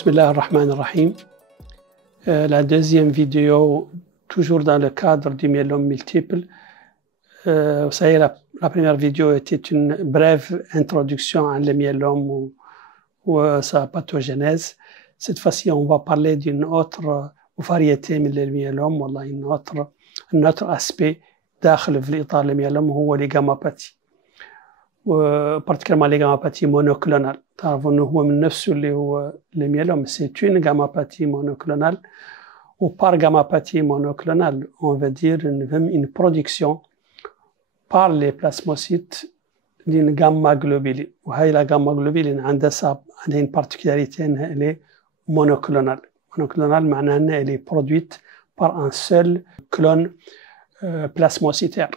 Bismillah ar-Rahman ar-Rahim. La deuxième vidéo, toujours dans le cadre du myélome multiple. Ça y est, la première vidéo était une brève introduction à le myélome ou sa pathogénèse. Cette fois-ci, on va parler d'une autre variété من الميلوم والله un autre aspect داخل في إطار الميلوم هو les gammopathies. particulièrement les gammopathies monoclonales. تعرفوا إنه هو من نفسه اللي هو الميلوم. C'est une gammopathie monoclonale. Ou par gammopathie monoclonale, on veut dire une production par les plasmocytes d'une gamma-globuline. وهي la gamma-globuline عندها une particularité elle est monoclonale. Monoclonale معناها elle est produite par un seul clone plasmocytaire.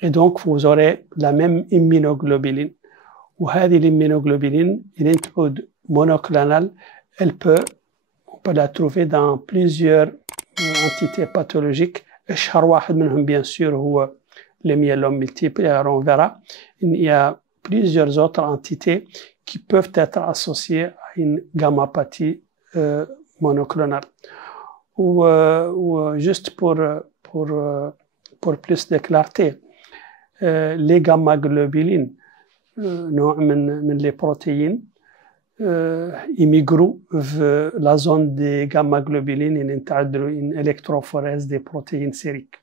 Et donc vous aurez la même immunoglobuline. وهذه l'immunoglobuline, elle est monoclonale, on peut la trouver dans plusieurs entités pathologiques. أشهر واحد منهم bien sûr هو le myélome multiple. Alors on verra, il y a plusieurs autres entités qui peuvent être associées à une gammopathie monoclonale. Ou juste pour plus de clarté, les gamma-globulines, نوع من les protéines, immigrent vers la zone des gamma-globulines et نتعدلوا une électrophorèse des protéines sériques.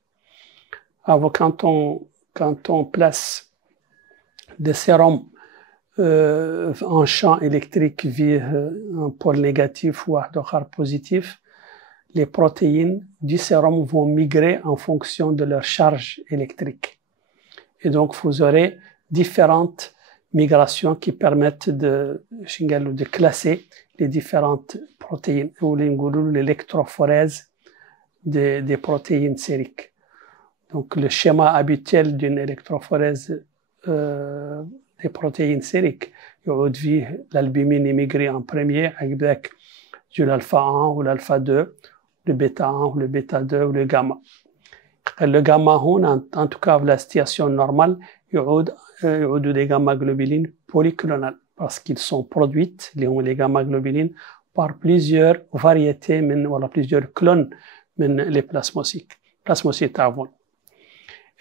Alors, quand on place des sérums en champ électrique via un pôle négatif ou un positif, les protéines du sérum vont migrer en fonction de leur charge électrique. Et donc, vous aurez différentes migrations qui permettent de classer les différentes protéines, ou l'électrophorèse des protéines sériques. Donc, le schéma habituel d'une électrophorèse des protéines sériques, يعود فيه l'albumine émigrée en premier avec du l'alpha 1 ou l'alpha 2, le bêta 1 ou le bêta 2 ou le gamma. Le gamma en tout cas la situation normale, يعود des gamma-globulines polyclonales parce qu'ils sont produites, les gamma-globulines, par plusieurs variétés, plusieurs clones les plasmocytes avant.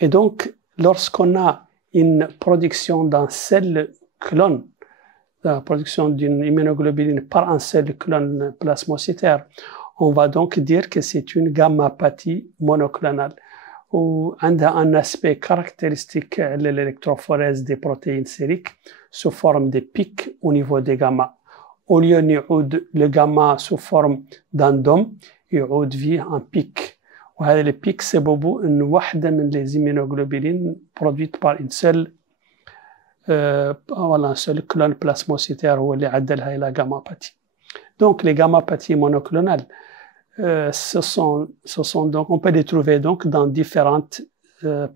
Et donc, lorsqu'on a une production d'un seul clone, la production d'une immunoglobuline par un seul clone plasmocytaire, on va donc dire que c'est une gammopathie monoclonale. Ou un aspect caractéristique de l'électrophorèse des protéines sériques sous forme de pics au niveau des gamma. Au lieu de le gamma sous forme d'un dôme, il y a un pic. وهذا le pic c'est بوبو une واحدة من les immunoglobulines produites par un seul clone plasmocytaire هو اللي عدلها إلى gammopathie. Donc les gammopathies monoclonales, ce sont donc, on peut les trouver donc dans différentes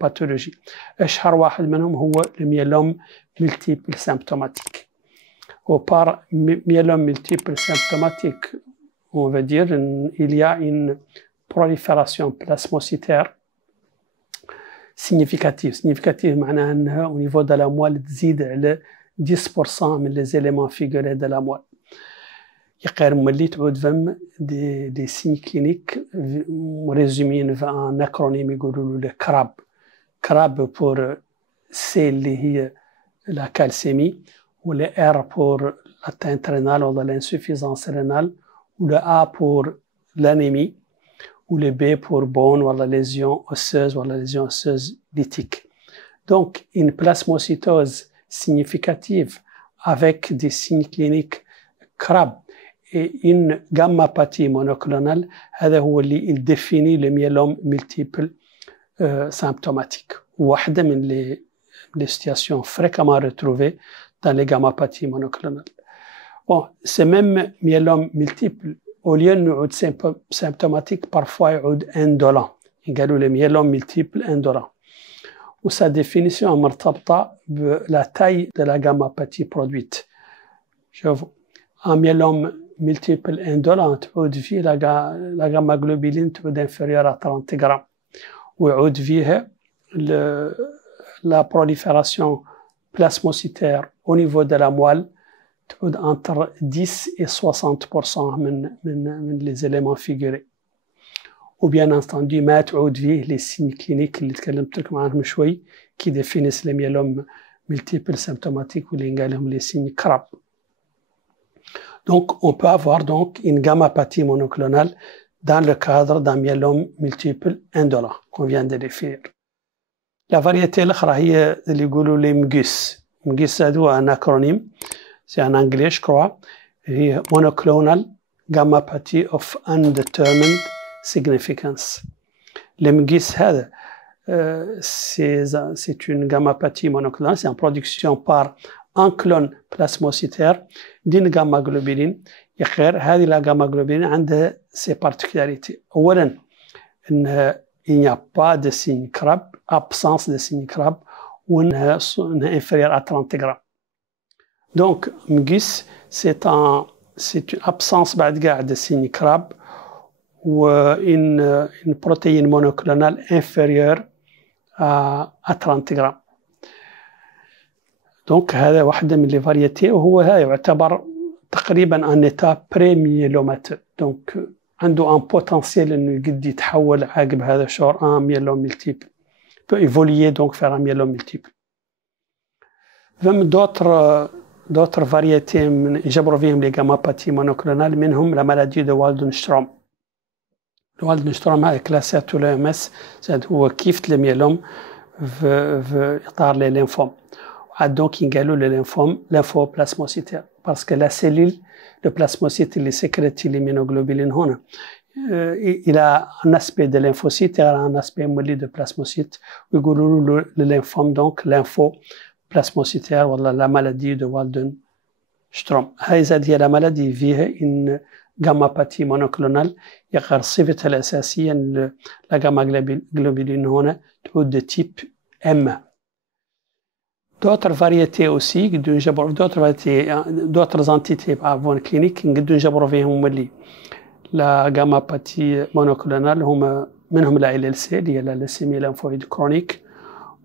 pathologies. أشهر واحد منهم هو le myélome multiple symptomatique. Ou par myélome multiple symptomatique, on veut dire il y a une prolifération plasmocytaire significative. Significative معناها أنها au niveau de la moelle تزيد على 10% من les éléments figurés de la moelle. يقدر ملي تعود فم des signes cliniques مرسومين في un acronyme يقولوا له CRAB. CRAB pour C اللي هي la calcémie, ou le R pour l'atteinte rénale ou l'insuffisance rénale, ou le A pour l'anémie, ou le B pour bone ou la lésion osseuse ou la lésion osseuse lytique. Donc, une plasmocytose significative avec des signes cliniques CRAB et une gammopathie monoclonale, هذا هو اللي définit le myélome multiple symptomatique. واحدة من les situations fréquemment retrouvées dans les gammopathies monoclonales. Bon, ce même myélome multiple, au lieu de symptomatique, parfois il est indolent. Il y a le myélome multiple indolent. Ou sa définition est مرتبطة la taille de la gammopathie produite. Un myélome multiple indolent, la gamma-globuline est inférieure à 30 grammes. Ou la prolifération plasmocytaire au niveau de la moelle entre 10 et 60% les éléments figurés. Ou bien entendu, les signes cliniques qui définissent les myélomes multiples symptomatiques ou les signes CRAB. Donc, on peut avoir donc une gammapathie monoclonale dans le cadre d'un myélome multiple indolent qu'on vient de définir. La variété est les MGUS. MGUS, c'est un acronyme, c'est en anglais, je crois. Monoclonal Gammapathy of Undetermined Significance. Le MGUS, c'est une gammapathie monoclonale, c'est en production par un clone plasmocytaire d'une gamma-globuline. هذه la gamma-globuline a ses particularités. Il n'y a pas de signe CRAB, absence de signe CRAB, ou inférieur à 30 grammes. Donc, MGUS, c'est une absence de signe CRAB ou une protéine monoclonale inférieure à 30 grammes. Donc, هذا واحدة من les variétés وهو يعتبر تقريبا ان état pré-myélomateux. Donc, عنده un potentiel انه يقد يتحول عقب هذا الشعور en myélome multiple. Il peut évoluer donc vers un myélome multiple. D'autres variétés من يجبروا فيهم les gammapathies monoclonales منهم la maladie de Waldenstrom. Waldenstrom est classé à tout l'OMS, هو كيف الميلوم في إطار les lymphomes. Donc, il y a le lymphoplasmocytaire. Parce que la cellule, le plasmocyte, il sécrète l'immunoglobulines. Il a un aspect de lymphocyte et un aspect de plasmocyte. Le lymphome, donc, lymphoplasmocytaire, la maladie de Waldenstrom. C'est la maladie via une gammapathie monoclonale. Il y a la gamma-globuline de type M. D'autres variétés aussi, d'autres entités avant clinique, la gammapathie monoclonale, منهم la LLC, la leucémie lymphoïde chronique,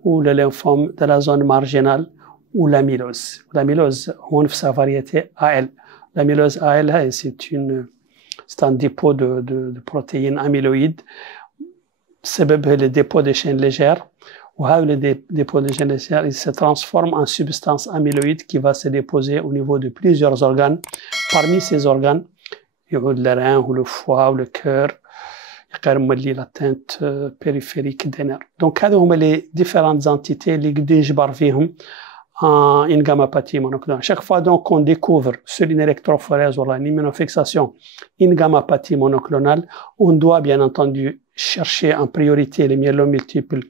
ou le lymphome de la zone marginale, ou l'amylose. L'amylose, on sa variété AL. L'amylose AL, c'est un dépôt de protéines amyloïdes. C'est le dépôt des chaînes légères. Le dépôt de chaînes légères, il se transforme en substance amyloïde qui va se déposer au niveau de plusieurs organes. Parmi ces organes, il y a le rein, ou le foie, ou le cœur, la teinte périphérique des nerfs. Donc, ce sont les différentes entités qui sont en une gammapathie monoclonale. Chaque fois donc qu'on découvre sur une électrophorèse ou une immunofixation une gammapathie monoclonale, on doit bien entendu chercher en priorité les myélomes multiples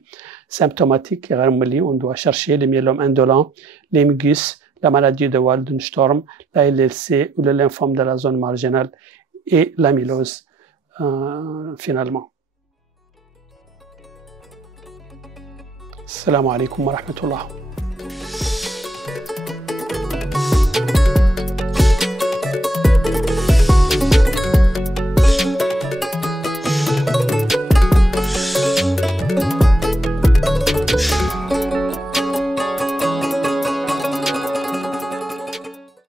symptomatiques. On doit chercher les myélomes indolents, les MGUS, la maladie de Waldenstrom, la LLC ou le lymphome de la zone marginale et l'amylose finalement. Assalamu alaikum wa rahmatullah.